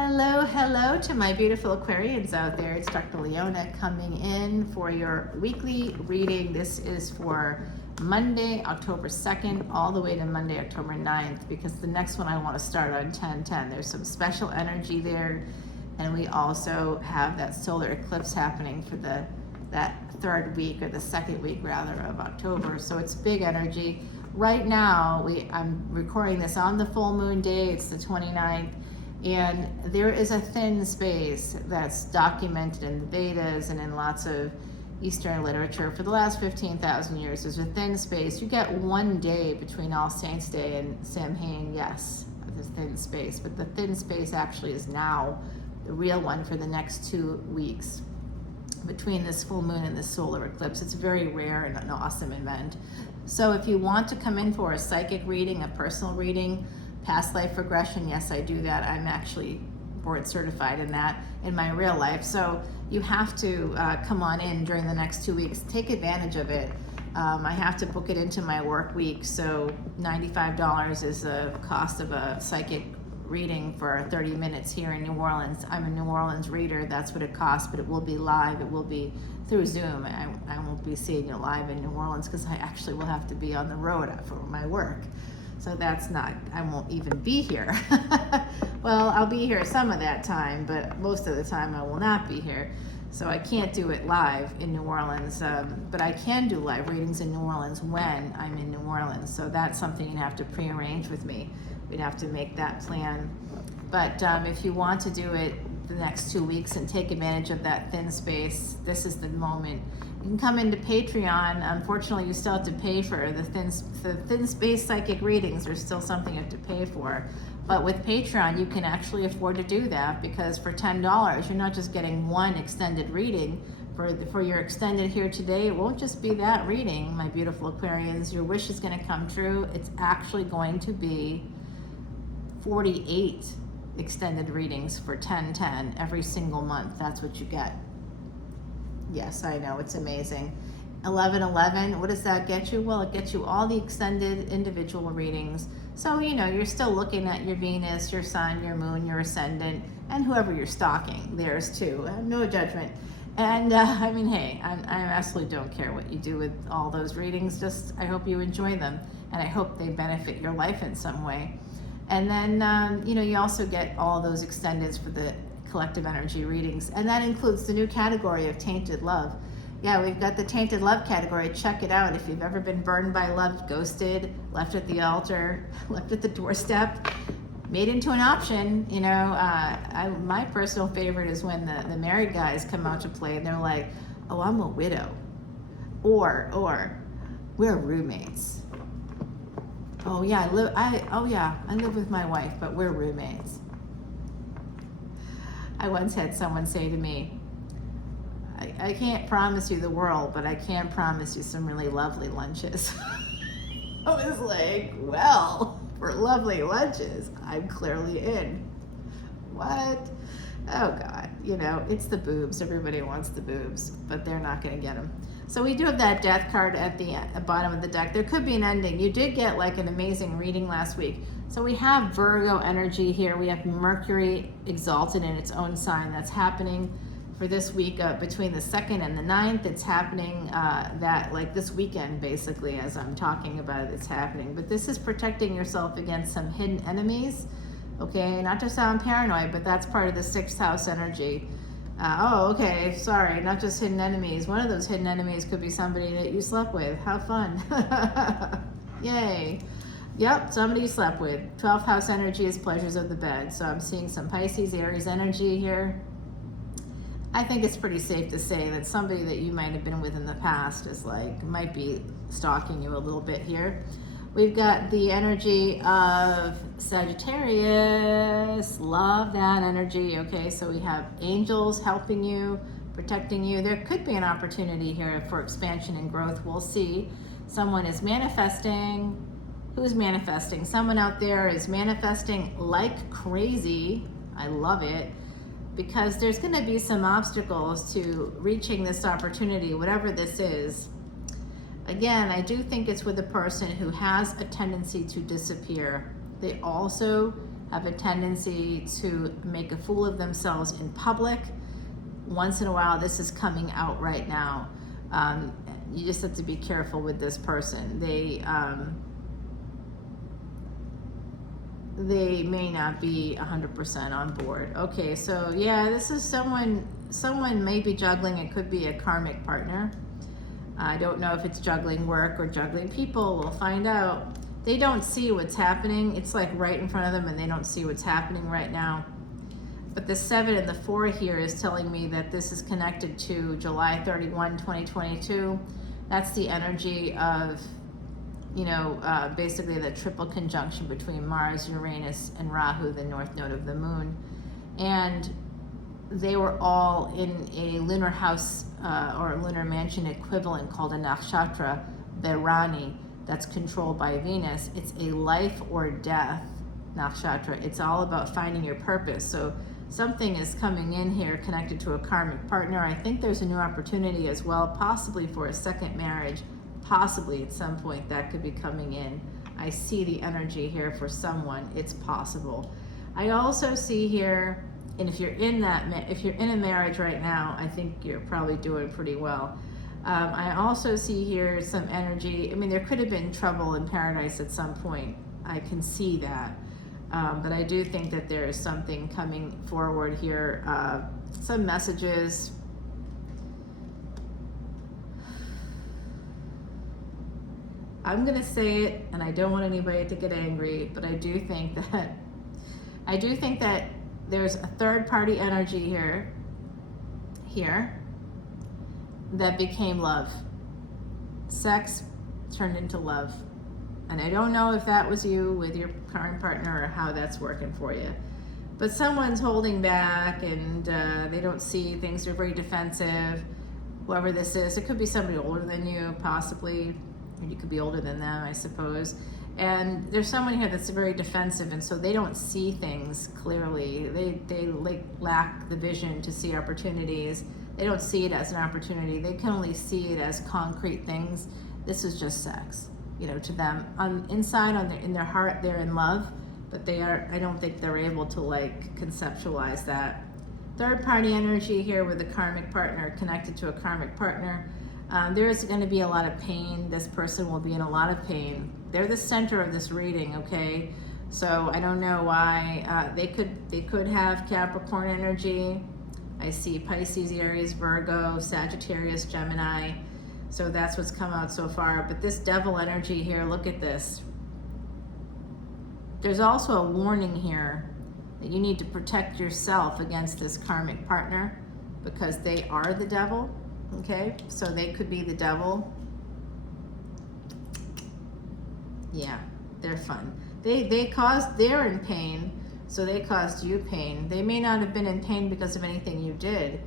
Hello, hello to my beautiful Aquarians out there. It's Dr. Leona coming in for your weekly reading. This is for Monday, October 2nd, all the way to Monday, October 9th, because the next one I want to start on 10/10. There's some special energy there, and we also have that solar eclipse happening for that third week, or the second week rather, of October. So it's big energy. Right now, I'm recording this on the full moon day. It's the 29th. And there is a thin space that's documented in the Vedas and in lots of Eastern literature for the last 15,000 years. There's a thin space. You get 1 day between All Saints Day and Samhain, yes, there's a thin space. But the thin space actually is now the real one for the next 2 weeks between this full moon and this solar eclipse. It's very rare and an awesome event. So if you want to come in for a psychic reading, a personal reading, past life regression, yes, I do that. I'm actually board certified in that in my real life. So you have to come on in during the next 2 weeks. Take advantage of it. I have to book it into my work week. So $95 is the cost of a psychic reading for 30 minutes here in New Orleans. I'm a New Orleans reader. That's what it costs, but it will be live. It will be through Zoom. I won't be seeing you live in New Orleans because I actually will have to be on the road for my work. So that's not, I won't even be here. Well, I'll be here some of that time, but most of the time I will not be here. So I can't do it live in New Orleans, but I can do live readings in New Orleans when I'm in New Orleans. So that's something you'd have to prearrange with me. We'd have to make that plan. But if you want to do it the next 2 weeks and take advantage of that thin space, this is the moment. You can come into Patreon. Unfortunately, you still have to pay for the thin space psychic readings. There's still something you have to pay for. But with Patreon, you can actually afford to do that, because for $10, you're not just getting one extended reading. For your extended here today, it won't just be that reading, my beautiful Aquarians. Your wish is going to come true. It's actually going to be 48 extended readings for 10/10 every single month. That's what you get. Yes, I know, it's amazing. 11/11, what does that get you? Well, it gets you all the extended individual readings. So, you're still looking at your Venus, your Sun, your Moon, your Ascendant, and whoever you're stalking, theirs too. I have no judgment. And hey, I absolutely don't care what you do with all those readings. Just, I hope you enjoy them, and I hope they benefit your life in some way. And then, you also get all those extendeds for the collective energy readings. And that includes the new category of tainted love. Yeah, we've got the tainted love category. Check it out. If you've ever been burned by love, ghosted, left at the altar, left at the doorstep, made into an option, my personal favorite is when the married guys come out to play and they're like, oh, I'm a widow. Or we're roommates. Oh yeah, I live with my wife, but we're roommates. I once had someone say to me, I can't promise you the world, but I can promise you some really lovely lunches. I was like, well, for lovely lunches, I'm clearly in. What? Oh God, it's the boobs. Everybody wants the boobs, but they're not going to get them. So we do have that death card at the bottom of the deck. There could be an ending. You did get like an amazing reading last week. So we have Virgo energy here. We have Mercury exalted in its own sign. That's happening for this week between the 2nd and the 9th. It's happening this weekend, basically, as I'm talking about it, it's happening. But this is protecting yourself against some hidden enemies. Okay, not to sound paranoid, but that's part of the 6th house energy. Okay, sorry, not just hidden enemies. One of those hidden enemies could be somebody that you slept with. How fun. Yay. Yep, somebody you slept with. 12th house energy is pleasures of the bed. So I'm seeing some Pisces, Aries energy here. I think it's pretty safe to say that somebody that you might have been with in the past might be stalking you a little bit here. We've got the energy of Sagittarius. Love that energy. Okay, so we have angels helping you, protecting you. There could be an opportunity here for expansion and growth. We'll see. Someone is manifesting. Who's manifesting? Someone out there is manifesting like crazy. I love it, because there's going to be some obstacles to reaching this opportunity, whatever this is. Again, I do think it's with a person who has a tendency to disappear. They also have a tendency to make a fool of themselves in public. Once in a while, this is coming out right now. You just have to be careful with this person. They may not be 100% on board. Okay, so yeah, this is someone may be juggling. It could be a karmic partner. I don't know if it's juggling work or juggling people. We'll find out. They don't see what's happening. It's like right in front of them and they don't see what's happening right now. But the 7 and the 4 here is telling me that this is connected to July 31, 2022. That's the energy of, you know, basically the triple conjunction between Mars, Uranus, and Rahu, the north node of the moon. And they were all in a lunar house or a lunar mansion equivalent called a nakshatra, Bhairani, that's controlled by Venus. It's a life or death nakshatra. It's all about finding your purpose. So something is coming in here connected to a karmic partner. I think there's a new opportunity as well, possibly for a second marriage, possibly at some point that could be coming in. I see the energy here for someone. It's possible. I also see here, and if you're in a marriage right now, I think you're probably doing pretty well. I also see here some energy. I mean, there could have been trouble in paradise at some point. I can see that. But I do think that there is something coming forward here. Some messages. I'm going to say it, and I don't want anybody to get angry, but I do think that there's a third party energy here that became love. Sex turned into love. And I don't know if that was you with your current partner or how that's working for you. But someone's holding back and they don't see things, are very defensive. Whoever this is, it could be somebody older than you, possibly. Or you could be older than them, I suppose. And there's someone here that's very defensive, and so they don't see things clearly. They lack the vision to see opportunities. They don't see it as an opportunity. They can only see it as concrete things. This is just sex, you know, to them. In their heart, they're in love, but I don't think they're able to like conceptualize that. Third party energy here with a karmic partner, connected to a karmic partner. There's going to be a lot of pain. This person will be in a lot of pain. They're the center of this reading, okay? So I don't know why. They could have Capricorn energy. I see Pisces, Aries, Virgo, Sagittarius, Gemini. So that's what's come out so far. But this devil energy here, look at this. There's also a warning here that you need to protect yourself against this karmic partner because they are the devil. Okay, so they could be the devil. Yeah, they're fun. They're in pain, so they caused you pain. They may not have been in pain because of anything you did,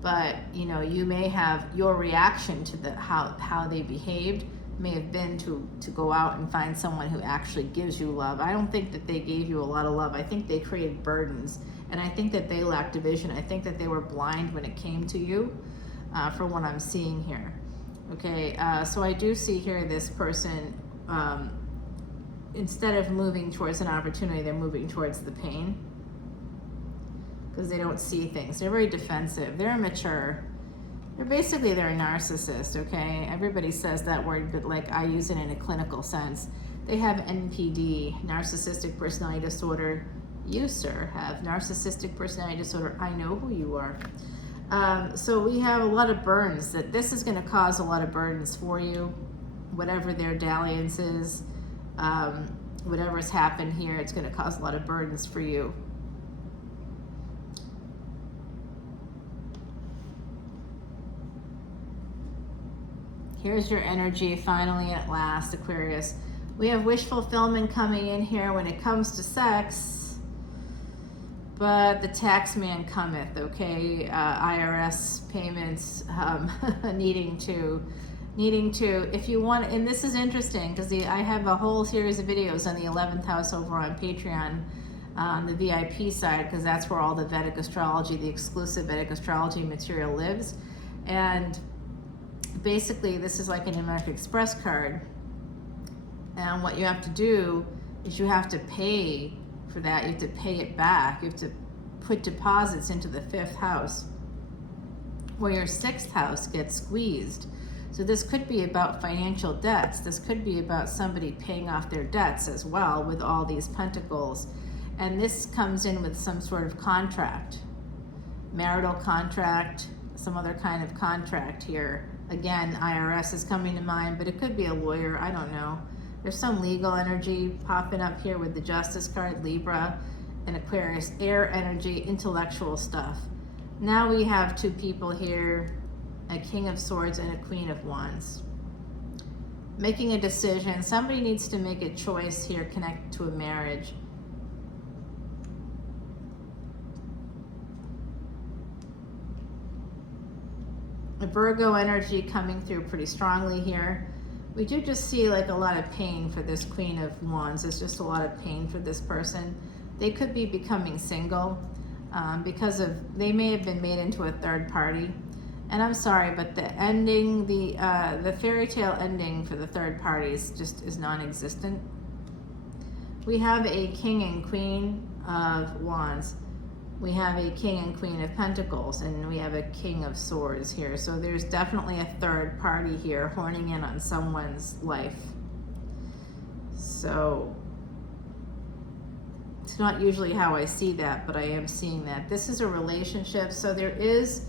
but you know, you may have your reaction to how they behaved may have been to go out and find someone who actually gives you love. I don't think that they gave you a lot of love. I think they created burdens, and I think that they lacked a vision. I think that they were blind when it came to you. For what I'm seeing here. Okay, so I do see here this person, instead of moving towards an opportunity, they're moving towards the pain because they don't see things. They're very defensive. They're immature. They're a narcissist, okay? Everybody says that word, but like I use it in a clinical sense. They have NPD, narcissistic personality disorder. You, sir, have narcissistic personality disorder. I know who you are. So we have a lot of burdens. That this is going to cause a lot of burdens for you, whatever their dalliance is, whatever's happened here, it's going to cause a lot of burdens for you. Here's your energy finally at last, Aquarius. We have wish fulfillment coming in here when it comes to sex. But the tax man cometh, okay? IRS payments, needing to, if you want, and this is interesting because I have a whole series of videos on the 11th house over on Patreon, on the VIP side, because that's where all the Vedic Astrology, the exclusive Vedic Astrology material lives. And basically, this is like an American Express card. And what you have to do is you have to pay for that. You have to pay it back. You have to put deposits into the 5th house, where your 6th house gets squeezed. So this could be about financial debts. This could be about somebody paying off their debts as well with all these pentacles. And this comes in with some sort of contract, marital contract, some other kind of contract here. Again, IRS is coming to mind, but it could be a lawyer, I don't know. There's some legal energy popping up here with the Justice card, Libra and Aquarius, air energy, intellectual stuff. Now we have 2 people here, a King of Swords and a Queen of Wands. Making a decision. Somebody needs to make a choice here connected to a marriage. A Virgo energy coming through pretty strongly here. We do just see like a lot of pain for this Queen of Wands. There's just a lot of pain for this person. They could be becoming single because they may have been made into a third party. And I'm sorry, but the ending, the fairy tale ending for the third parties just is non-existent. We have a King and Queen of Wands. We have a King and Queen of Pentacles, and we have a King of Swords here. So there's definitely a third party here horning in on someone's life. So it's not usually how I see that, but I am seeing that. This is a relationship, so there is,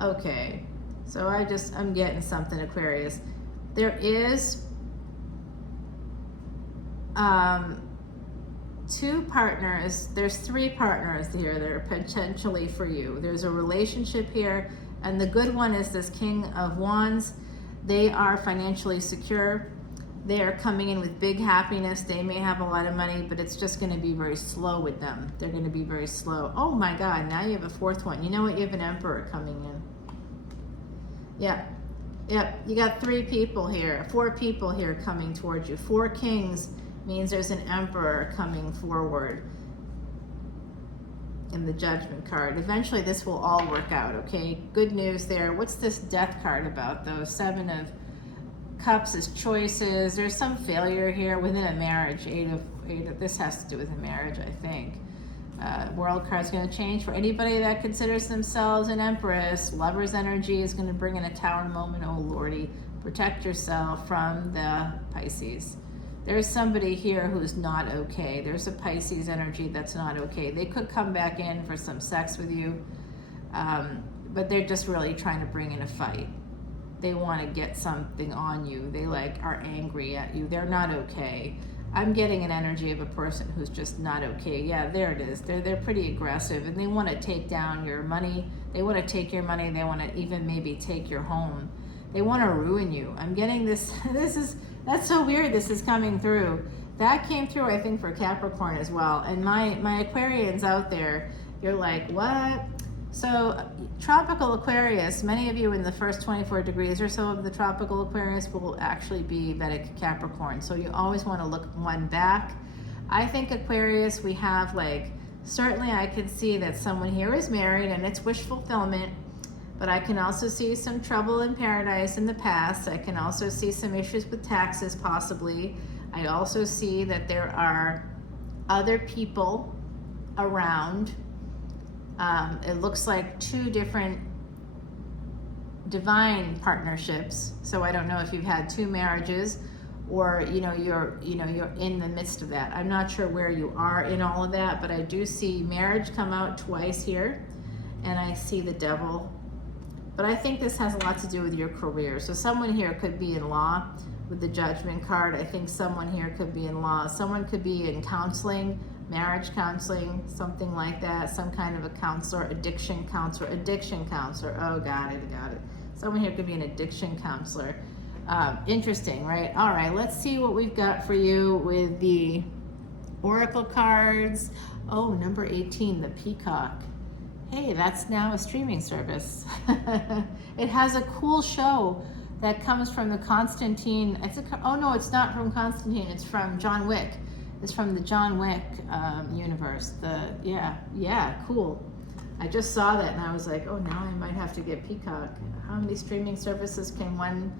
okay, so I'm getting something, Aquarius. There is 2 partners, there's 3 partners here that are potentially for you. There's a relationship here, and the good one is this King of Wands. They are financially secure. They are coming in with big happiness. They may have a lot of money, but it's just going to be very slow with them. They're going to be very slow. Oh my God, now you have a 4th one. You know what? You have an Emperor coming in. Yep. You got 3 people here, 4 people here coming towards you. 4 kings means there's an Emperor coming forward in the Judgment card. Eventually this will all work out, okay? Good news there. What's this Death card about though? 7 of Cups is choices. There's some failure here within a marriage. 8 of this has to do with a marriage, I think. World card's going to change for anybody that considers themselves an Empress. Lover's energy is going to bring in a Tower moment. Oh Lordy, protect yourself from the Pisces. There's somebody here who's not okay. There's a Pisces energy that's not okay. They could come back in for some sex with you, but they're just really trying to bring in a fight. They want to get something on you. They are angry at you. They're not okay. I'm getting an energy of a person who's just not okay. Yeah, there it is. They're pretty aggressive, and they want to take down your money. They want to take your money. They want to even maybe take your home. They want to ruin you. I'm getting this. That's so weird. This is coming through. That came through, I think, for Capricorn as well. And my Aquarians out there, you're like, what? So tropical Aquarius, many of you in the first 24 degrees or so of the tropical Aquarius will actually be Vedic Capricorn. So you always want to look one back. I think Aquarius, we have certainly I can see that someone here is married and it's wish fulfillment, but I can also see some trouble in paradise in the past. I can also see some issues with taxes possibly. I also see that there are other people around. It looks like 2 different divine partnerships. So I don't know if you've had 2 marriages or you're in the midst of that. I'm not sure where you are in all of that, but I do see marriage come out twice here, and I see the Devil. But I think this has a lot to do with your career. So someone here could be in law with the Judgment card. I think someone here could be in law. Someone could be in counseling, marriage counseling, something like that. Some kind of a counselor, addiction counselor. Oh, got it. Someone here could be an addiction counselor. Interesting, right? All right, let's see what we've got for you with the Oracle cards. Oh, number 18, the Peacock. Hey, that's now a streaming service. It has a cool show that comes from the Constantine. Oh no, it's not from Constantine. It's from John Wick. It's from the John Wick universe. Yeah, cool. I just saw that and I was like, oh, now I might have to get Peacock. How many streaming services can one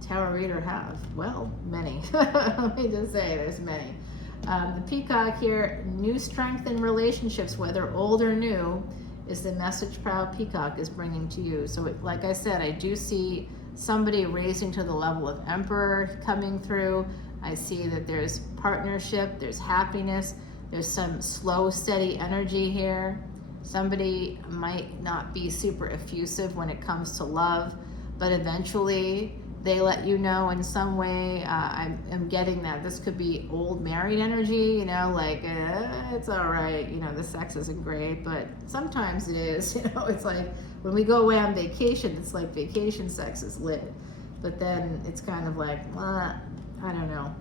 tarot reader have? Well, many. Let me just say, there's many. The peacock here, new strength in relationships, whether old or new, is the message proud peacock is bringing to you. So like I said, I do see somebody raising to the level of emperor coming through. I see that there's partnership, there's happiness, there's some slow, steady energy here. Somebody might not be super effusive when it comes to love, but eventually they let you know in some way. I'm getting that this could be old married energy, you know, like it's all right, you know, the sex isn't great, but sometimes it is, you know. It's like when we go away on vacation, it's like vacation sex is lit, but then it's kind of like, I don't know.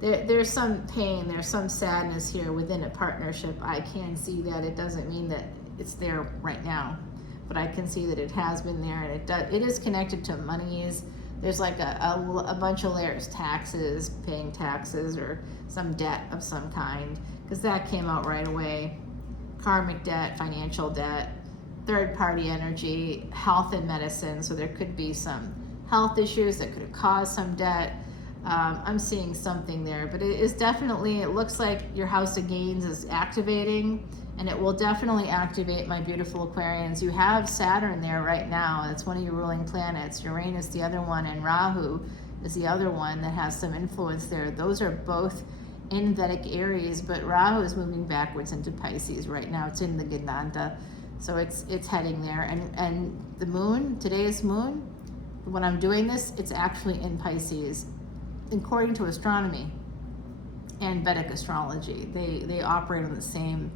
There's some pain, there's some sadness here within a partnership. I can see that. It doesn't mean that it's there right now, but I can see that it has been there, and it is connected to monies. There's like a bunch of layers, taxes, paying taxes, or some debt of some kind, because that came out right away. Karmic debt, financial debt, third party energy, health and medicine. So there could be some health issues that could have caused some debt. I'm seeing something there, but it is definitely, it looks like your house of gains is activating, and it will definitely activate, my beautiful Aquarians. You have Saturn there right now. That's one of your ruling planets. Uranus the other one, and Rahu is the other one that has some influence there. Those are both in Vedic Aries, but Rahu is moving backwards into Pisces right now. It's in the Gandanta, so it's heading there. And the moon, today's moon, when I'm doing this, it's actually in Pisces, according to astronomy and Vedic astrology. They operate on the same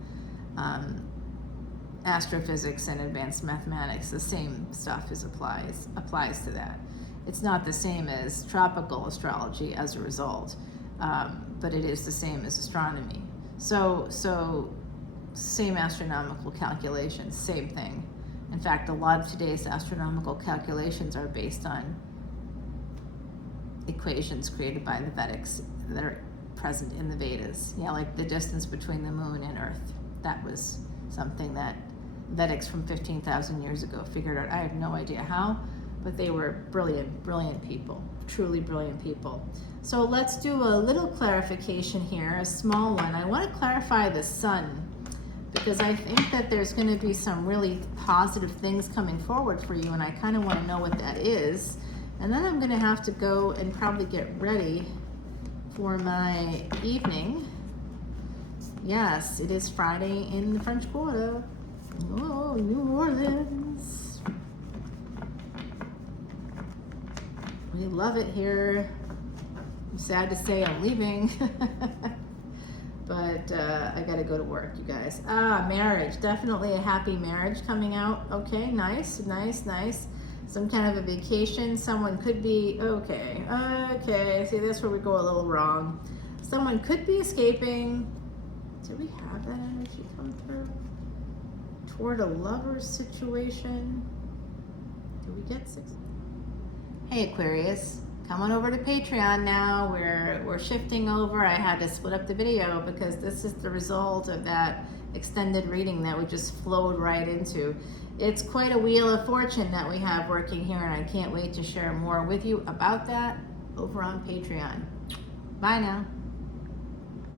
astrophysics and advanced mathematics. The same stuff applies to that. It's not the same as tropical astrology as a result, but it is the same as astronomy. So same astronomical calculations, same thing. In fact, a lot of today's astronomical calculations are based on equations created by the Vedics that are present in the Vedas. Yeah, like the distance between the moon and Earth. That was something that Vedics from 15,000 years ago figured out. I have no idea how, but they were brilliant people, truly brilliant people. So let's do a little clarification here, a small one. I want to clarify the sun, because I think that there's going to be some really positive things coming forward for you, and I kind of want to know what that is. And then I'm going to have to go and probably get ready for my evening. Yes, it is Friday in the French Quarter. Oh, New Orleans. We love it here. I'm sad to say I'm leaving. But I gotta go to work, you guys. Marriage. Definitely a happy marriage coming out. Okay, nice. Some kind of a vacation. Someone could be, okay. See, that's where we go a little wrong. Someone could be escaping. Do we have that energy come through? Toward a lover's situation. Do we get 6? Hey Aquarius, come on over to Patreon now. We're shifting over. I had to split up the video because this is the result of that extended reading that we just flowed right into. It's quite a wheel of fortune that we have working here, and I can't wait to share more with you about that over on Patreon. Bye now.